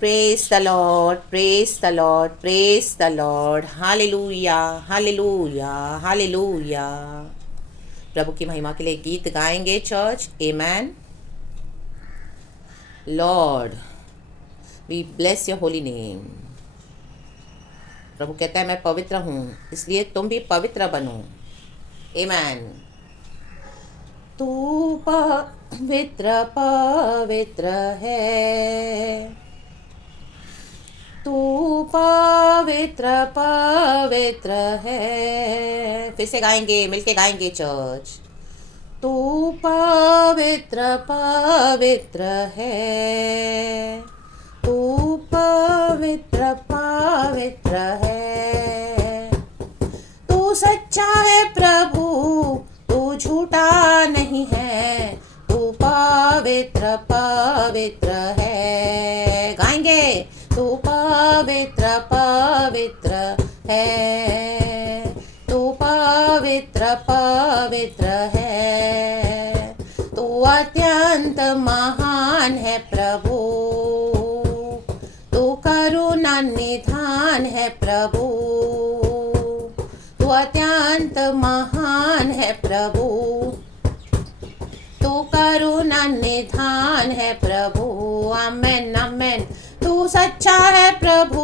Praise the Lord, praise the Lord, praise the Lord. Hallelujah, hallelujah, hallelujah. प्रभु की महिमा के लिए गीत गाएंगे church. Amen. Lord, we bless your holy name. प्रभु कहता है मैं पवित्र हूँ, इसलिए तुम भी पवित्र बनो. Amen. तू पवित्र पवित्र है, तू पवित्र पवित्र है. फिर से गाएंगे, मिलके गाएंगे चर्च. तू पवित्र पवित्र है, तू पवित्र पवित्र है. तू सच्चा है प्रभु, तू झूठा नहीं है, तू पवित्र पवित्र है. गाएंगे. तू पवित्र पवित्र है, तू पवित्र पवित्र है. तू अत्यंत महान है प्रभु, तू करुणा निधान है प्रभु. तू अत्यंत महान है प्रभु, तू करुणा निधान है प्रभु. आमेन आमेन. तू सच्चा है प्रभु,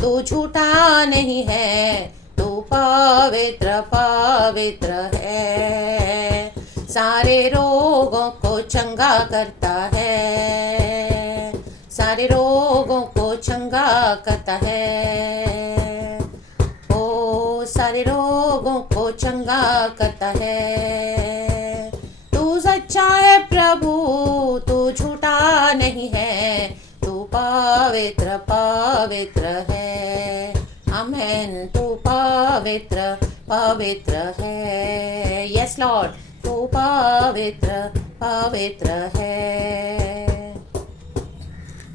तू झूठा नहीं है, तू पवित्र पवित्र है. सारे रोगों को चंगा करता है, सारे रोगों को चंगा करता है. ओ सारे रोगों को चंगा करता है. तू सच्चा है प्रभु, तू झूठा नहीं है, तू पवित्र पवित्र है. आमेन. तू पवित्र पवित्र है. Yes Lord. तू पवित्र पवित्र है.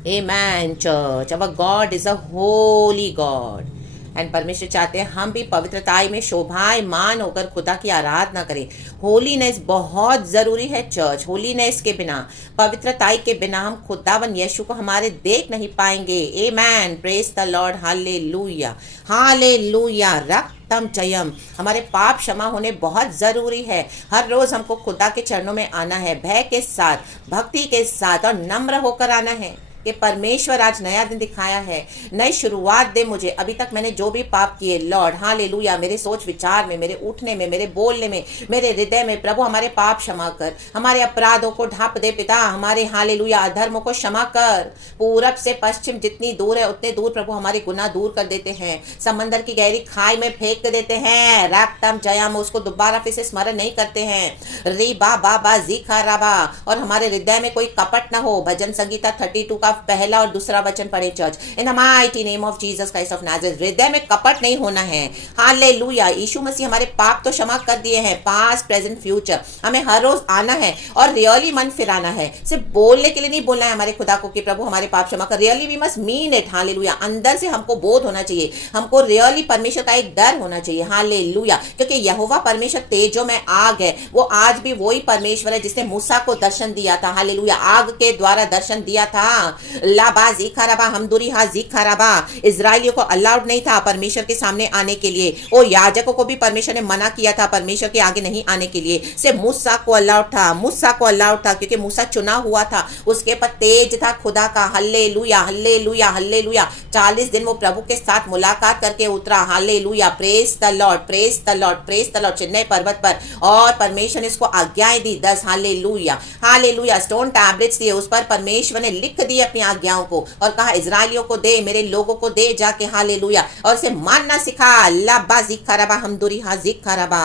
Amen church. Our God is a holy God. And परमेश्वर चाहते हैं हम भी पवित्रताई में शोभायमान होकर खुदा की आराधना करें. होलीनेस बहुत ज़रूरी है चर्च. होलीनेस के बिना, पवित्रताई के बिना हम खुदावन यीशु को हमारे देख नहीं पाएंगे. Amen. Praise the Lord. Hallelujah hallelujah. रक्तम जयम. हमारे पाप क्षमा होने बहुत ज़रूरी है. हर रोज़ हमको खुदा के चरणों में आना है, भय के साथ, भक्ति के साथ और नम्र होकर आना है कि परमेश्वर आज नया दिन दिखाया है, नई शुरुआत दे मुझे. अभी तक मैंने जो भी पाप किए लॉर्ड हालेलुया, मेरे सोच विचार में, मेरे उठने में, मेरे बोलने में, मेरे हृदय में, प्रभु हमारे पाप क्षमा कर. हमारे अपराधों को ढांप दे पिता. हमारे हालेलुया अधर्मों को क्षमा कर. पूरब से पश्चिम जितनी दूर है उतने दूर प्रभु हमारे गुनाह दूर कर देते हैं. समंदर की गहरी खाई में फेंक देते हैं. रक्तम जयम. उसको दोबारा फिर से स्मरण नहीं करते हैं. री बा बा बा जी खा राबा. और हमारे हृदय में कोई कपट ना हो. भजन संगीता 32 का पहला और दूसरा वचन पढ़े church. In the mighty name of Jesus Christ of Nazareth. हृदय में कपट नहीं होना है. हालेलुया. यीशु मसीह हमारे पाप तो क्षमा कर दिए हैं, पास्ट प्रेजेंट फ्यूचर. हमें हर रोज आना है और रियली मन फिराना है. सिर्फ बोलने के लिए नहीं बोलना है हमारे खुदा को कि प्रभु हमारे पाप क्षमा कर. Really we must mean it. Hallelujah. अंदर से हमको बोध होना चाहिए, हमको रियली परमेश्वर का एक डर होना चाहिए. हालेलुया. क्योंकि यहोवा परमेश्वर तेजों में आग है. वो आज भी वही परमेश्वर है जिसने मूसा को दर्शन दिया था. हालेलुया. आग के द्वारा दर्शन दिया था. लाबा जीखाराबा हमदुरी हा जीखाराबा. इजराइलियों को अलाउड नहीं था परमेश्वर के सामने आने के लिए. और याजकों को भी परमेश्वर ने मना किया था परमेश्वर के आगे नहीं आने के लिए. सिर्फ मूसा को अलाउड था. मूसा को अलाउड था क्योंकि मूसा चुना हुआ था. उसके पर तेज था खुदा का. Hallelujah hallelujah hallelujah. 40 दिन वो प्रभु के साथ मुलाकात करके उतरा. Hallelujah. Praise the Lord praise the Lord praise the Lord. चिन्ह पर्वत पर. और परमेश्वर ने उसको आज्ञाएं दी 10. Hallelujah hallelujah. स्टोन टैबलेट्स दिए. उस पर परमेश्वर ने लिख दी अपनी आज्ञाओं को और कहा इजराइलियों को दे, मेरे लोगों को दे जाके. हालेलुया. और उसे मानना सिखा. लब्बा जिखरबा हमदुरी हा जिखरबा.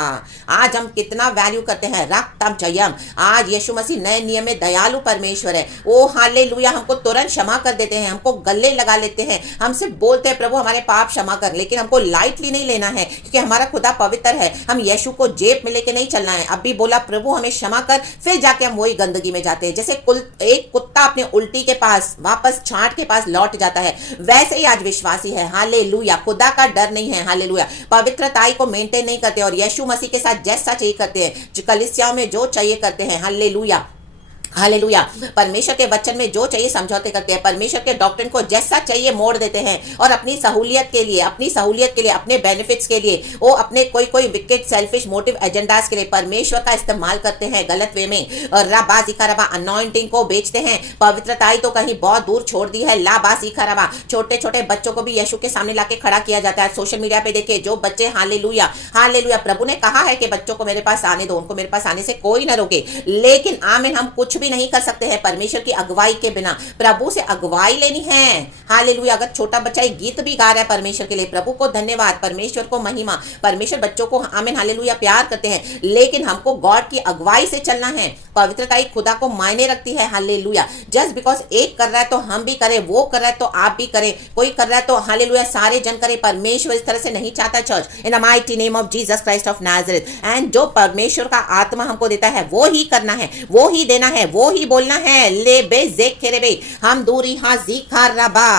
आज हम कितना वैल्यू करते हैं रक्तम जयम. आज यीशु मसीह नए नियम में दयालु परमेश्वर है. ओ हालेलुया. हमको तुरंत क्षमा कर देते हैं, हमको गले लगा लेते हैं. हमसे बोलते हैं प्रभु हमारे पाप क्षमा कर. लेकिन हमको लाइटली नहीं लेना है क्योंकि हमारा खुदा पवित्र है. हम यीशु को जेब में लेके नहीं चलना है. अभी बोला प्रभु हमें क्षमा कर, फिर जाके हम वही गंदगी में जाते हैं. जैसे एक कुत्ता अपने उल्टी के पास वापस छांट के पास लौट जाता है, वैसे ही आज विश्वासी है. हालेलुया. खुदा का डर नहीं है. हालेलुया. पवित्रताई को मेंटेन नहीं करते और यीशु मसीह के साथ जैसा चाहिए करते हैं, कलीसियाओं में जो चाहिए करते हैं. Hallelujah hallelujah. परमेश्वर के वचन में जो चाहिए समझौते करते हैं, परमेश्वर के डॉक्ट्रिन को जैसा चाहिए मोड़ देते हैं और अपनी सहूलियत के लिए, अपने बेनिफिट्स के लिए, वो अपने कोई कोई विकेट सेल्फिश मोटिव एजेंडास के लिए परमेश्वर का इस्तेमाल करते हैं गलत वे में। और रबा जिका रबा अनॉइंटिंग को बेचते हैं। पवित्रताई तो कहीं बहुत दूर छोड़ दी है। लाबा सीखा रबा, छोटे छोटे बच्चों को भी यीशु के सामने लाके खड़ा किया जाता है। सोशल मीडिया पे देखिए जो बच्चे, हालेलुया हालेलुया, प्रभु ने कहा है कि बच्चों को मेरे पास आने दो, उनको मेरे पास आने से कोई ना रोके। लेकिन आमीन, हम कुछ भी नहीं कर सकते हैं परमेश्वर की अगुवाई के बिना। प्रभु से अगुवाई लेनी है। हालेलुया। अगर छोटा बच्चा एक गीत भी गा रहा है परमेश्वर के लिए, प्रभु को धन्यवाद, परमेश्वर को महिमा, परमेश्वर बच्चों को आमीन हालेलुया प्यार करते हैं। लेकिन हमको गॉड की अगुवाई से चलना है। पवित्रता ही खुदा को मायने रखती है। हालेलुया। जस्ट बिकॉज एक कर रहा है तो हम भी करें, वो कर रहा है तो आप भी करें, कोई कर रहा है तो हालेलुया सारे जन करें। परमेश्वर इस तरह से नहीं चाहता church, in the mighty name of Jesus Christ of Nazareth. And जो परमेश्वर का आत्मा हमको देता है वो ही करना है, वो ही देना है, वो ही बोलना है। ले बे जेक खेरे बे, हम दूरी हाजी खा रबा।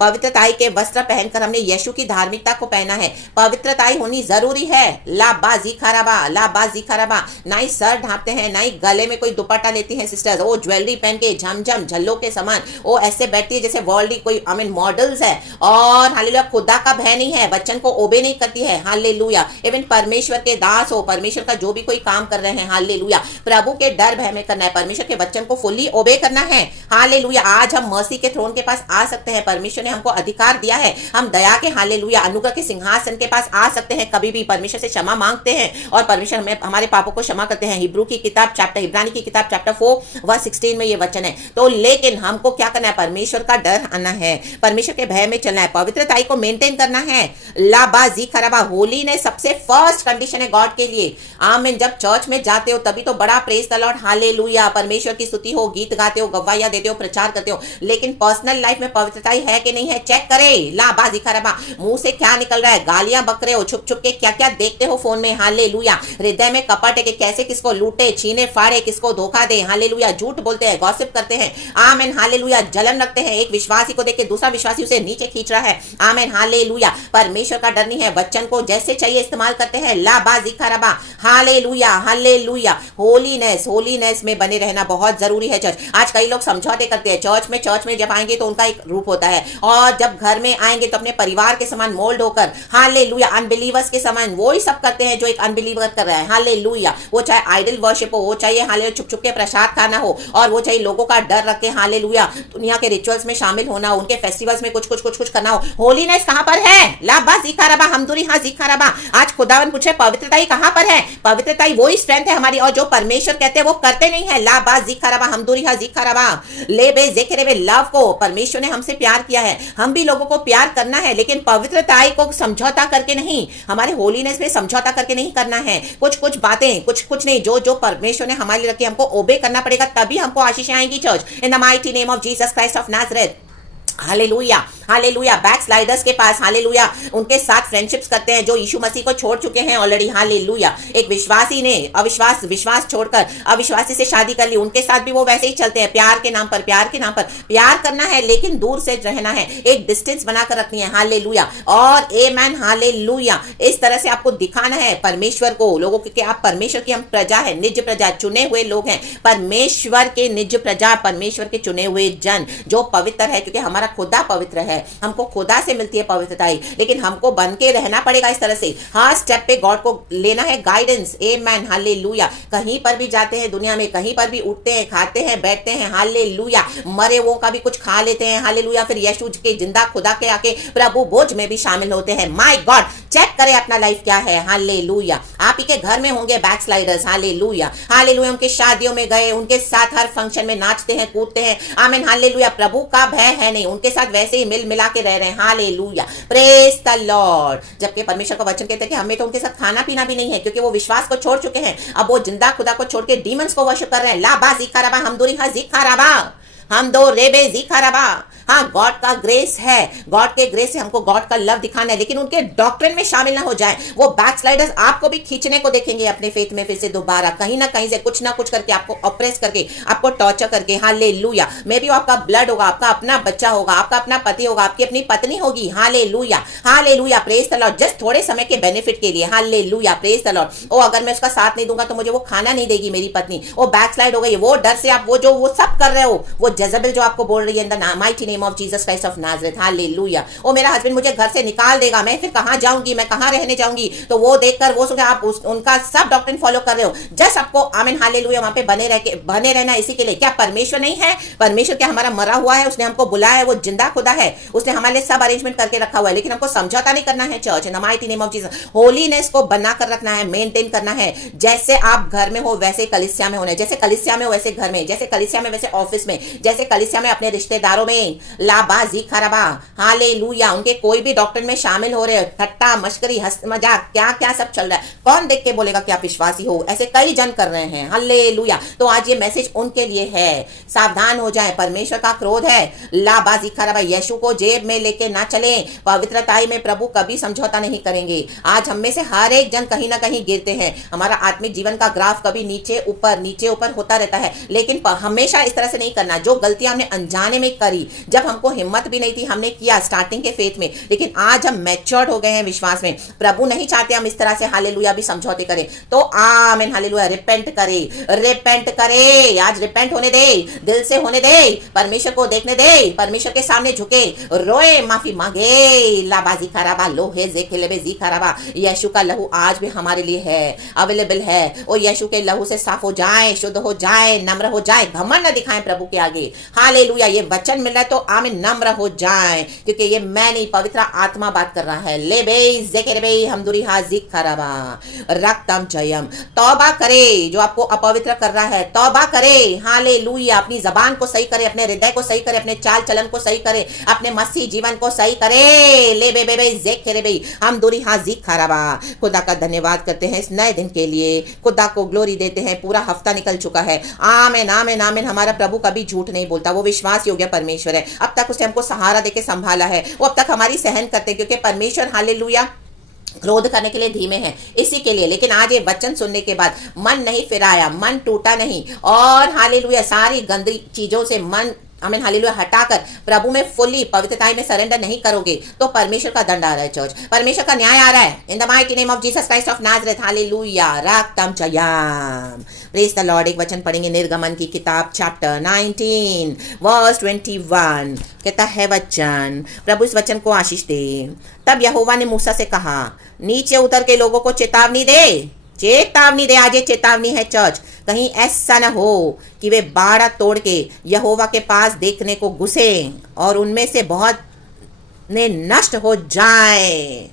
पवित्रताई के वस्त्र पहनकर हमने यीशु की धार्मिकता को पहना है। पवित्रताई होनी जरूरी है। लाबाजी खराबा, लाबाजी खराबा। ना ही सर ढांपते हैं, ना ही गले में कोई दुपट्टा लेती हैं सिस्टर्स। वो ज्वेलरी पहन के झमझम झल्लों के समान वो ऐसे बैठती है जैसे वर्ल्ड कोई आई मीन मॉडल्स है। और हालेलुया खुदा का भय नहीं है, वचन को ओबे नहीं करती है। हालेलुया। इवन परमेश्वर के दास हो, परमेश्वर का जो भी कोई काम कर रहे हैं, हालेलुया प्रभु के डर भय में करना है, परमेश्वर के वचन को फुल्ली ओबे करना है। हालेलुया। आज हम मर्सी के थ्रोन के पास आ सकते हैं। परमेश्वर हमको अधिकार दिया है। हम दया के हालेलुया अनुग्रह के सिंहासन के पास आ सकते हैं। कभी भी परमेश्वर से क्षमा मांगते हैं और परमेश्वर हमें हमारे पापों को क्षमा करते हैं। इब्रानी की किताब चैप्टर 4 वर्स 16 में ये वचन है। तो लेकिन हमको क्या करना है? परमेश्वर का डर आना है, परमेश्वर के भय में चलना है, पवित्रताई को मेंटेन करना है। लाबाजी खराबा, होली ने सबसे फर्स्ट कंडीशन है गॉड के लिए। आमीन। जब चर्च में जाते हो तभी तो बड़ा प्रेज द लॉर्ड, हालेलुया परमेश्वर की स्तुति हो, गीत गाते हो, गवाहियां देते हो, प्रचार करते हो। लेकिन पर्सनल लाइफ में पवित्रताई है कि नहीं है, चेक करे। लाबाजी खराबा, मुंह से क्या निकल रहा है, गालियां बक रहे हो, छुप छुप के क्या क्या देखते हो फोन में, हालेलुया। हृदय में कपट है कि कैसे किसको लूटे, छीने फाड़े, किसको धोखा दे, हालेलुया। झूठ बोलते हैं, गॉसिप करते हैं, आमीन हालेलुया। जलन रखते हैं, एक विश्वासी को देख के दूसरा विश्वासी उसे नीचे खींच रहा है, आमीन हालेलुया। परमेश्वर का डर नहीं है, वचन को जैसे चाहिए इस्तेमाल करते हैं। लाबाजी खराबा, हालेलुया हालेलुया। होलीनेस में बने रहना बहुत जरूरी है चर्च। आज कई लोग समझौते करते हैं चर्च में जब आएंगे तो उनका एक रूप होता है, और जब घर में आएंगे तो अपने परिवार के समान मोल्ड होकर, हालेलुया अनबिलीवर्स के समान वो ही सब करते हैं जो एक अनबिलीवर कर रहा है, हालेलुया। वो चाहे आइडल वर्शिप हो, वो चाहिए हालेलुया छुप छुप के प्रसाद खाना हो, और वो चाहिए लोगों का डर रख के हालेलुया दुनिया के रिचुअल्स में शामिल होना हो, उनके फेस्टिवल्स में कुछ करना हो। होलीनेस कहां पर है? लाबा जीखा रबा, हमदुरी हां जीखा रबा। आज खुदावन पूछे पवित्रताई कहां पर है? पवित्रताई वही स्ट्रेंथ है हमारी, और जो परमेश्वर कहते हैं वो करते नहीं है। लाबा जीखा रबा, हमदुरी हां जीखा रबा। ले बे जेखरे बे, लव को परमेश्वर ने हमसे प्यार किया है, हम भी लोगों को प्यार करना है, लेकिन पवित्रताई को समझौता करके नहीं, हमारे होलीनेस में समझौता करके नहीं करना है। कुछ बातें कुछ नहीं, जो परमेश्वर ने हमारे लिए रखी हमको ओबे करना पड़ेगा, तभी हमको आशीषें आएंगी church, in the mighty name of Jesus Christ of Nazareth. Hallelujah hallelujah. Back sliders के पास हालेलुया उनके साथ फ्रेंडशिप्स करते हैं जो यीशु मसीह को छोड़ चुके हैं ऑलरेडी, हालेलुया। एक विश्वासी ने विश्वास छोड़कर अविश्वासी से शादी कर ली, उनके साथ भी वो वैसे ही चलते हैं, प्यार के नाम पर प्यार करना है, लेकिन दूर से रहना है, एक डिस्टेंस बनाकर रखनी है, हालेलुया। और आमेन हालेलुया। इस तरह से आपको दिखाना है परमेश्वर को, लोगों को कि आप परमेश्वर की हम प्रजा है, निज प्रजा, चुने हुए लोग हैं, परमेश्वर के निज प्रजा, परमेश्वर के चुने हुए जन जो पवित्र है, क्योंकि हमारा खुदा पवित्र है, हमको खुदा से मिलती है पवित्रताई, लेकिन हमको बन के रहना पड़ेगा इस तरह से। हर स्टेप पे गॉड को लेना है गाइडेंस, आमेन हालेलुया। कहीं पर भी जाते हैं दुनिया में, कहीं पर भी उठते हैं, खाते हैं, बैठते हैं, हालेलुया, मरे वो का भी कुछ खा लेते हैं, हालेलुया, फिर यीशु के जिंदा खुदा के आके प्रभु भोज में भी शामिल होते हैं। माय गॉड, चेक करें अपना लाइफ क्या है, हालेलुया। आप ही के घर में होंगे बैक स्लाइडर्स, हालेलुया हालेलुया, उनके शादियों में गए, उनके साथ हर फंक्शन में नाचते हैं, कूदते हैं, आमीन हालेलुया। प्रभु का भय है नहीं, उनके साथ वैसे ही मिल मिला के रह रहे हैं, हालेलुया, प्रेज द लॉर्ड। जबकि परमेश्वर का वचन कहते हैं कि हमें तो उनके साथ खाना पीना भी नहीं है, क्योंकि वो विश्वास को छोड़ चुके हैं, अब वो जिंदा खुदा को छोड़ के डीमंस को वर्शिप कर रहे हैं। लाबा जीखा रबा, हम दूरी हा जीखा रबा, हम दो रेबे जीखा रबा, हाँ, गॉड का ग्रेस है, गॉड के ग्रेस से हमको गॉड का लव दिखाना है, लेकिन उनके डॉक्ट्रिन में शामिल ना हो जाए। वो बैकस्लाइडर्स आपको भी खींचने को देखेंगे अपने फेथ में फिर से दोबारा, कहीं ना कहीं से कुछ ना कुछ करके आपको ऑप्रेस करके, आपको टॉर्चर करके। हालेलुया। मे बी आपका ब्लड होगा, आपका अपना बच्चा होगा, आपका अपना पति होगा, आपकी अपनी पत्नी होगी। Hallelujah, hallelujah, praise the Lord. Just थोड़े समय के बेनिफिट के लिए। Hallelujah, praise the Lord. ओ अगर मैं उसका साथ नहीं दूंगा तो मुझे वो खाना नहीं देगी मेरी पत्नी, वो बैकस्लाइड हो गई, वो डर से आप वो सब कर रहे हो, वो जेजबेल जो आपको बोल रही है in the mighty name of Jesus Christ of Nazareth. Hallelujah. ओ मेरा हस्बैंड मुझे घर से निकाल देगा, मैं फिर कहां जाऊंगी, मैं कहां रहने जाऊंगी, तो वो देखकर वो सोचे आप उनका सब डॉक्ट्रिन फॉलो कर रहे हो। जस्ट आपको आमीन हालेलुया वहां पे बने रहना इसी के लिए। क्या परमेश्वर नहीं है? परमेश्वर क्या हमारा मरा हुआ है? उसने हमको बुलाया है, वो जिंदा खुदा है, उसने हमारे लिए सब अरेंजमेंट करके रखा हुआ है, लेकिन हमको समझौता नहीं करना है। Church in the mighty name of Jesus holiness को बना कर रखना है, मेंटेन करना है। जैसे आप घर में हो वैसे कलीसिया में होना है, जैसे कलीसिया में हो वैसे घर में, जैसे कलीसिया में वैसे ऑफिस में, जैसे कलीसिया में अपने रिश्तेदारों में। लाबाजी खराबा, हालेलुया। उनके कोई भी डॉक्टर में शामिल हो रहे हो, ठट्टा मस्करी हंस मजाक क्या क्या सब चल रहा है, कौन देख के बोलेगा कि आप विश्वासी हो? ऐसे कई जन कर रहे हैं। हालेलुया। तो आज ये मैसेज उनके लिए है, सावधान हो जाए, परमेश्वर का क्रोध है। लाबाजी खराबा, यीशु को जेब में लेके ना चले, पवित्रताई में प्रभु कभी समझौता नहीं करेंगे। आज हम में से हर एक जन कहीं ना कहीं गिरते हैं, हमारा आत्मिक जीवन का ग्राफ कभी नीचे ऊपर होता रहता है, लेकिन हमेशा इस तरह से नहीं करना। जो गलतियां हमने अनजाने में करी, जब हमको हिम्मत भी नहीं थी, हमने किया स्टार्टिंग के फेथ में, लेकिन आज हम मैच्योर्ड हो गए हैं विश्वास में। प्रभु नहीं चाहते हम इस तरह से हालेलुया भी समझौते करें। तो आमीन हालेलुया, रिपेंट करे, आज रिपेंट होने दे, दिल से होने दे, परमेश्वर को देखने दे, परमेश्वर के सामने झुके, रोए, माफी मांगे। लाबाजी खराबा, लोहे जेखेलेबे जी खराबा। यीशु का लहू आज भी हमारे लिए है, अवेलेबल है। ओ यीशु के लहू से साफ हो जाए, शुद्ध हो जाए, नम्र हो जाए, घमंड न दिखाएं प्रभु के आगे। हालेलुया। ये वचन मिल रहा है तो आमीन, नम्र हो जाए, क्योंकि ये मैं नहीं, पवित्र आत्मा बात कर रहा है। ले बे जेकेरे हम दुरी हाजी खराबा रक्तम जयम। तौबा करे जो आपको अपवित्र कर रहा है, तौबा करे। हालेलुया। अपनी जबान को सही करे, अपने हृदय को सही करे, अपने चाल चलन को सही करे, अपने मसीह जीवन को सही करे। ले बे बे जेकेरे बे हम दुरी हाजी खराबा। खुदा का धन्यवाद करते हैं इस नए दिन के लिए, खुदा को ग्लोरी देते हैं। पूरा हफ्ता निकल चुका है। आमीन आमीन आमीन। हमारा प्रभु कभी झूठ नहीं बोलता, वो विश्वास योग्य परमेश्वर है। अब तक उसने हमको सहारा देके संभाला है, वो अब तक हमारी सहन करते हैं, क्योंकि परमेश्वर हालेलुया क्रोध करने के लिए धीमे हैं, इसी के लिए। लेकिन आज ये वचन सुनने के बाद मन नहीं फिराया, मन टूटा नहीं, और हालेलुया सारी गंदी चीजों से मन आमीन हालेलुया हटाकर प्रभु में फुल्ली पवित्रता में सरेंडर नहीं करोगे तो परमेश्वर का दंड आ रहा है। चर्च, परमेश्वर का न्याय आ रहा है। In the mighty name of Jesus Christ of Nazareth. Hallelujah. रक्तम जयम। Praise the Lord. एक वचन पढ़ेंगे निर्गमन की किताब चैप्टर 19 वर्स 21। कहता है वचन, प्रभु इस वचन को आशीष दे। तब यहोवा ने मूसा से कहा, नीचे उतर के लोगों को चेतावनी दे, चेतावनी दे। आज ये चेतावनी है चर्च, कहीं ऐसा ना हो कि वे बाड़ा तोड़ के यहोवा के पास देखने को घुसे और उनमें से बहुत ने नष्ट हो जाए।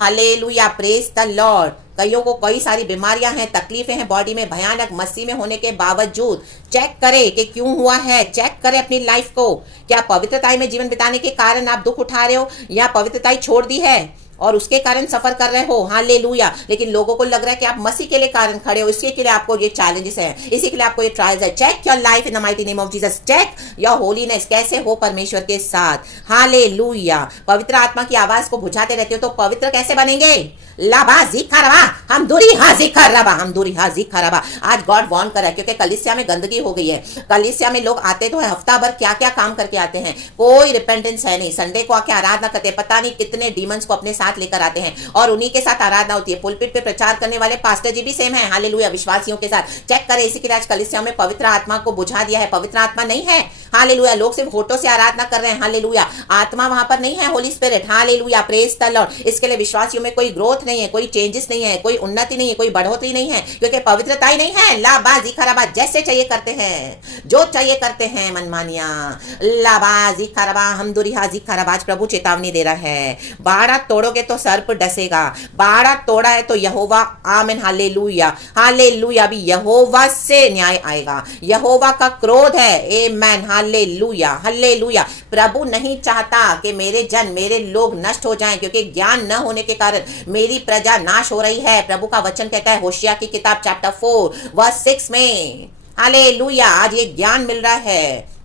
Hallelujah, praise the Lord. कईयों को कई सारी बीमारियां हैं, तकलीफें हैं बॉडी में भयानक, मसीह में होने के बावजूद चेक करे कि क्यों हुआ है। चेक करे अपनी लाइफ को, क्या पवित्रताई में जीवन बिताने के कारण आप दुख उठा रहे हो, या पवित्रताई छोड़ दी है और उसके कारण सफर कर रहे हो। हालेलुया। लेकिन लोगों को लग रहा है कि आप मसीह के लिए कारण खड़े हो, इसके लिए आपको ये चैलेंजेस हैं, इसी के लिए आपको ये ट्रायल्स है। Check your life in the mighty name of Jesus. Check your holiness, कैसे हो परमेश्वर के साथ। हालेलुया। पवित्र आत्मा की आवाज को बुझाते रहते हो तो पवित्र कैसे बनेंगे? लाबाजी खरबा हम दूरी हाजी खरबा, हम दूरी हाजी खरबा। आज गॉड वॉर्न कर रहा है, क्योंकि कलीसिया में गंदगी हो गई है। कलीसिया में लोग आते तो है, हफ्ता भर क्या क्या काम करके आते हैं, कोई रिपेंटेंस है नहीं। संडे को आके आराधना करते हैं, पता नहीं कितने डीमंस को अपने साथ लेकर आते हैं और उन्हीं के साथ आराधना होती है। पुलपिट पे प्रचार करने वाले पास्टर जी भी सेम है। हालेलुया। विश्वासियों के साथ चेक करें। इसी के लिए आज कलीसिया में पवित्र आत्मा को बुझा दिया है। पवित्र आत्मा नहीं है। हालेलुया। लोग सिर्फ होठों से आराधना कर रहे हैं। हालेलुया। आत्मा वहां पर नहीं है, Holi spirit. Hallelujah. Praise the Lord. इसके लिए विश्वासियों में कोई ग्रोथ नहीं है, कोई चेंजेस नहीं है, कोई उन्नति नहीं है, कोई बढ़ोतरी नहीं है, क्योंकि पवित्रता ही नहीं है। लाबाजी खराबा, जैसे चाहिए करते हैं, जो चाहिए करते हैं, मनमानिया। लाबाजी खराबा हम दूरी हाजी खराबा। आज प्रभु चेतावनी दे रहा है, बाड़ा तोड़ोगे तो सर्प डसेगा। बाड़ा तोड़ा है तो यहोवा, आमीन हालेलुया हालेलुया, अभी यहोवा से न्याय आएगा। यहोवा का क्रोध है। आमीन हालेलुया हालेलुया। प्रभु नहीं चाहता कि मेरे जन, मेरे लोग नष्ट हो जाएं, क्योंकि ज्ञान न होने के कारण मेरी प्रजा नाश हो रही है। प्रभु का वचन कहता है होशिया की किताब चैप्टर 4 वर्स 6 में। हालेलुया। आज ये ज्ञान मिल रहा है।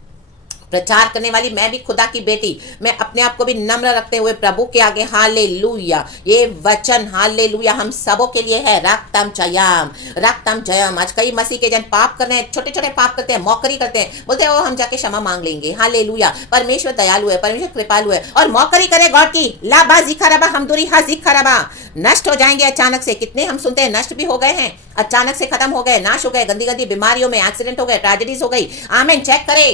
प्रचार करने वाली मैं भी खुदा की बेटी, मैं अपने आप को भी नम्र रखते हुए प्रभु के आगे हालेलुया, ये वचन हालेलुया हम सबों के लिए है। रक्तम जयम, रक्तम जयम। आज कई मसीह के जन पाप कर रहे हैं, छोटे छोटे पाप करते हैं, मौकरी करते हैं, बोलते हैं वो हम जाके क्षमा मांग लेंगे। हालेलुया, परमेश्वर दयालु है, परमेश्वर कृपालु है, और मौकरी करे गॉड की लाबा जिखराबा हमदुरी हा जिखराबा, नष्ट हो जाएंगे अचानक से। कितने हम सुनते हैं नष्ट भी हो गए हैं, अचानक से खत्म हो गए, नाश हो गए, गंदी गंदी बीमारियों में, एक्सीडेंट हो गए, ट्रेजेडीज हो गई। आमीन, चेक करे।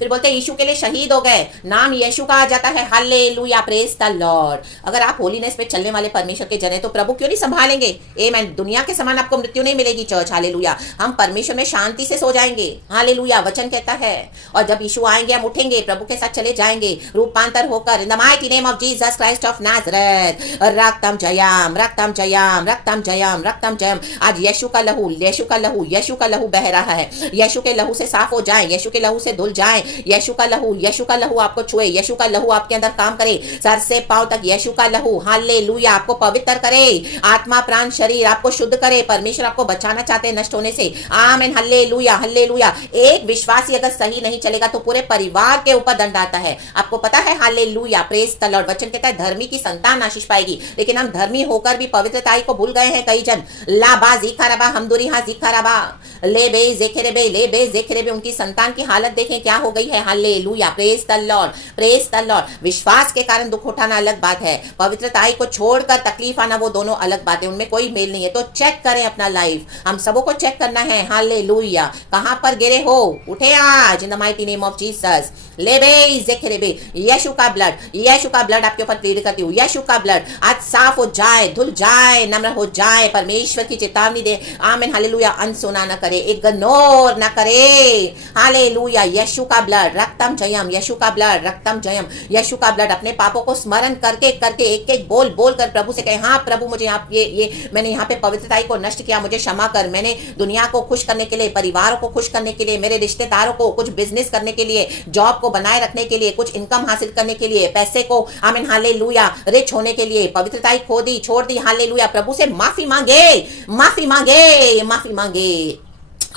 फिर बोलते हैं यीशु के लिए शहीद हो गए, नाम यीशु का आ जाता है। Hallelujah, praise the Lord. अगर आप होलीनेस पे चलने वाले परमेश्वर के जन हैं तो प्रभु क्यों नहीं संभालेंगे? आमीन। दुनिया के समान आपको मृत्यु नहीं मिलेगी चर्च। हालेलुया, हम परमेश्वर में शांति से सो जाएंगे। हालेलुया, वचन कहता है। और जब यीशु आएंगे हम उठेंगे, प्रभु के साथ चले जाएंगे रूपांतर होकर। In the mighty name of Jesus Christ of Nazareth, रक्तम जयम, रक्तम जयम, रक्तम जयम, रक्तम जयम। आज यीशु का लहू, यीशु का लहू, यीशु का लहू बह रहा है। यीशु के लहू से साफ हो जाए, यीशु के लहू से धुल जाए। यीशु का लहू, यीशु का लहू आपको छुए, यीशु का लहू आपके अंदर काम करे, सर से पांव तक यीशु का लहू हालेलुया आपको पवित्र करे, आत्मा प्राण शरीर आपको शुद्ध करे। परमेश्वर आपको बचाना चाहते हैं नष्ट होने से। आमीन, हालेलुया, हालेलुया। एक विश्वासी अगर सही नहीं चलेगा तो पूरे परिवार के ऊपर दंड आता है, आपको पता है। Hallelujah, praise the Lord. वचन कहता है धर्मी की संतान आशीष पाएगी, लेकिन हम धर्मी होकर भी पवित्रताई को भूल गए हैं कई जन। लाबा जिखराबा हमदुरी हा जिखराबा, ले बे जेखेरेबे, ले बे जेखेरेबे। उनकी संतान की हालत देखें क्या हो गई है। Hallelujah, praise the Lord, praise the Lord. विश्वास के कारण दुख उठाना अलग बात है, पवित्रताई को छोड़कर तकलीफ आना वो दोनों अलग बातें, उनमें कोई मेल नहीं है। तो चेक करें अपना लाइफ, हम सबों को चेक करना है। हालेलुया, कहां पर गिरे हो, उठे आज इन the mighty name of Jesus. ले बे जेखेरेबे, यीशु का ब्लड, यीशु का ब्लड आपके ऊपर प्रेरित करती हूँ। यीशु का ब्लड आज साफ हो जाए, धुल जाए, नम्र हो जाए। परमेश्वर की चेतावनी दे। आमीन, हालेलुया। अनसुना न करे, इग्नोर न करे। हालेलुया, यीशु का ब्लड, रक्तम जयम, यीशु का ब्लड, रक्तम जयम, यीशु का ब्लड। अपने पापों को स्मरण करके करके एक एक बोल बोल कर प्रभु से कहे, हाँ प्रभु मुझे यहाँ ये मैंने यहाँ पे पवित्रताई को नष्ट किया, मुझे क्षमा कर। मैंने दुनिया को खुश करने के लिए, परिवारों को खुश करने के लिए, मेरे रिश्तेदारों को कुछ बिजनेस करने के लिए, जॉब को बनाए रखने के लिए, कुछ इनकम हासिल करने के लिए, पैसे को आमीन हालेलुया रिच होने के लिए पवित्रताई खो दी, छोड़ दी। हालेलुया, प्रभु से माफी मांगे, माफी मांगे, माफी मांगे।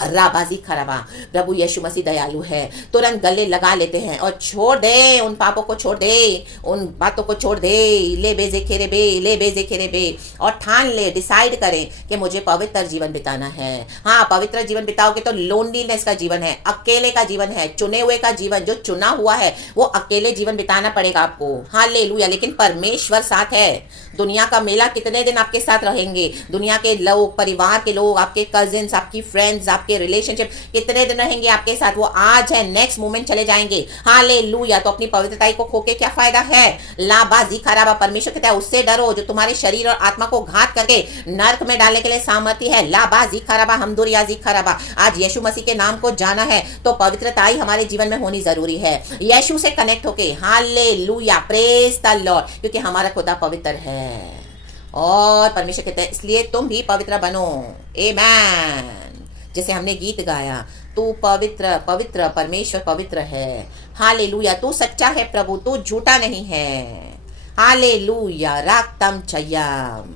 राबाजी खराबा, प्रभु यीशु मसीह दयालु है, तुरंत गले लगा लेते हैं और छोड़ दे उन पापों को, छोड़ दे उन बातों को, छोड़ दे। ले बेजे खेरे बे, ले बेजे खेरे बे, और ठान ले, डिसाइड करें कि मुझे पवित्र जीवन बिताना है। हाँ, पवित्र जीवन बिताओगे तो लोनलीनेस का जीवन है, अकेले का जीवन है, चुने हुए का जीवन, जो चुना हुआ है वो अकेले जीवन बिताना पड़ेगा आपको। हालेलुया, लेकिन परमेश्वर साथ है। दुनिया का मेला कितने दिन आपके साथ रहेंगे, दुनिया के लोग, परिवार के लोग, आपके कजिन्स, आपकी फ्रेंड्स, आपके रिलेशनशिप कितने दिन रहेंगे आपके साथ? वो आज है, नेक्स्ट मोमेंट चले जाएंगे। हालेलुया, तो अपनी पवित्रताई को खोके क्या फायदा है? लाबाजी खराबा, परमेश्वर कहता है उससे डरो जो तुम्हारे शरीर और आत्मा को घात करके नर्क में डालने के लिए सामर्थ्य है। लाबाजी खराबा हमदुरियाजी खराबा। आज यीशु मसीह के नाम को जाना है तो पवित्रताई हमारे जीवन में होनी जरूरी है, यीशु से कनेक्ट होके। हालेलुया, प्रेज द लॉर्ड, क्योंकि हमारा खुदा पवित्र है। और परमेश्वर कहते हैं इसलिए तुम भी पवित्र बनो। आमेन। जैसे हमने गीत गाया, तू पवित्र पवित्र, परमेश्वर पवित्र है। हालेलुया, तू सच्चा है प्रभु, तू झूठा नहीं है। हालेलुया, रक्तम जयम।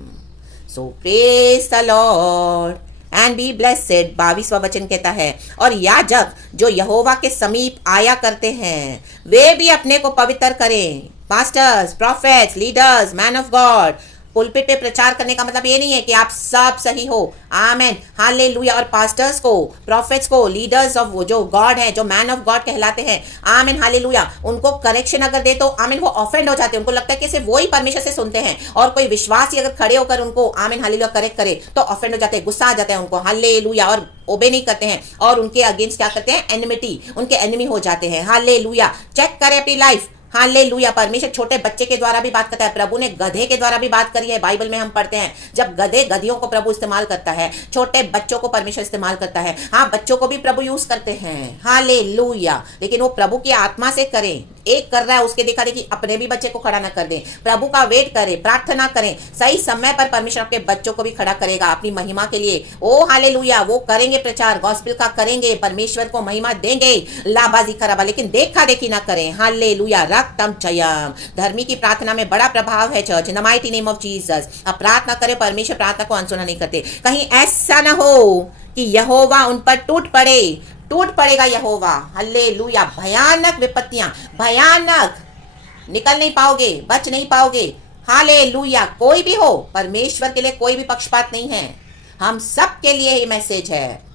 So praise the Lord and be blessed. 22वां वचन कहता है, और याजक जो यहोवा के समीप आया करते हैं वे भी अपने को पवित्र करें। Pastors, prophets, leaders, man of God, pulpit पे प्रचार करने का मतलब ये नहीं है कि आप सब सही हो। आमेन, हालेलुया। और पास्टर्स को, प्रॉफिट्स को, लीडर्स ऑफ जो गॉड है, जो मैन ऑफ गॉड कहलाते हैं, आमेन हालेलुया, उनको करेक्शन अगर दे तो आमेन वो ऑफेंड हो जाते हैं। उनको लगता है कि सिर्फ वो ही परमेश्वर से सुनते हैं, और कोई विश्वासी अगर खड़े होकर उनको आमेन हालेलुया करेक्ट करे तो ऑफेंड हो जाते हैं, गुस्सा आ जाता है उनको। हालेलुया, और ओबे नहीं करते हैं और उनके अगेंस्ट क्या करते हैं? एनिमिटी, उनके एनिमी हो जाते हैं। हालेलुया, चेक करें अपनी लाइफ। हालेलुया, परमेश्वर छोटे बच्चे के द्वारा भी बात करता है, प्रभु ने गधे के द्वारा भी बात करी है। बाइबल में हम पढ़ते हैं जब गधे गधियों को प्रभु इस्तेमाल करता है, छोटे बच्चों को परमेश्वर इस्तेमाल करता है। हाँ, बच्चों को भी प्रभु यूज करते हैं। हालेलुया, लेकिन वो प्रभु की आत्मा से करें। एक कर रहा है उसके दिखा दे कि अपने भी बच्चे को खड़ा ना कर दें। प्रभु का वेट करें, प्रार्थना करें, सही समय पर परमेश्वर आपके बच्चों को भी खड़ा करेगा अपनी महिमा के लिए। ओ हालेलुया, वो करेंगे प्रचार, गॉस्पेल का करेंगे, परमेश्वर को महिमा देंगे। लाबाजी खराबा, लेकिन देखा देखी ना करें। हालेलुया, रक्तम जयम। धर्मी की प्रार्थना में बड़ा प्रभाव है church, in the mighty name of Jesus. अब प्रार्थना करें, परमेश्वर प्रार्थना को अनसुना नहीं करते। कहीं ऐसा ना हो कि यहोवा उन पर टूट पड़े, टूट पड़ेगा यहोवा। हालेलुया। भयानक विपत्तियां, भयानक, निकल नहीं पाओगे, बच नहीं पाओगे। हालेलुया। कोई भी हो, परमेश्वर के लिए कोई भी पक्षपात नहीं है। हम सब के लिए ये मैसेज है।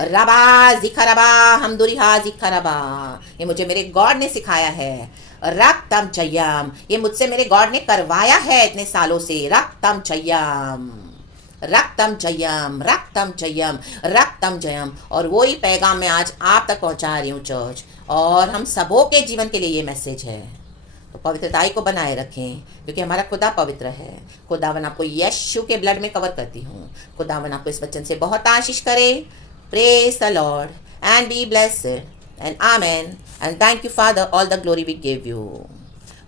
रबा जिखरबा हम दुरिहा जिखरबा, ये मुझे मेरे गॉड ने सिखाया है। रक्तम जयम, ये मुझसे मेरे गॉड ने करवाया है इतने सालों से। रक्तम जयम, रक्तम जयम, रक्तम जयम, रक्तम जयम। और वही पैगाम मैं आज आप तक पहुंचा रही हूँ चर्च, और हम सबों के जीवन के लिए ये मैसेज है। तो पवित्रताई को बनाए रखें, क्योंकि हमारा खुदा पवित्र है। खुदावन आपको यीशु के ब्लड में कवर करती हूँ। खुदावन आपको इस वचन से बहुत आशीष करे। Praise the Lord and be blessed and amen and thank you father, all the glory we give you.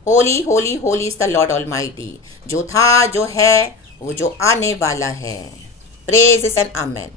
Holy holy holy is the Lord almighty, जो था, जो है, वो जो आने वाला है। Praise and amen.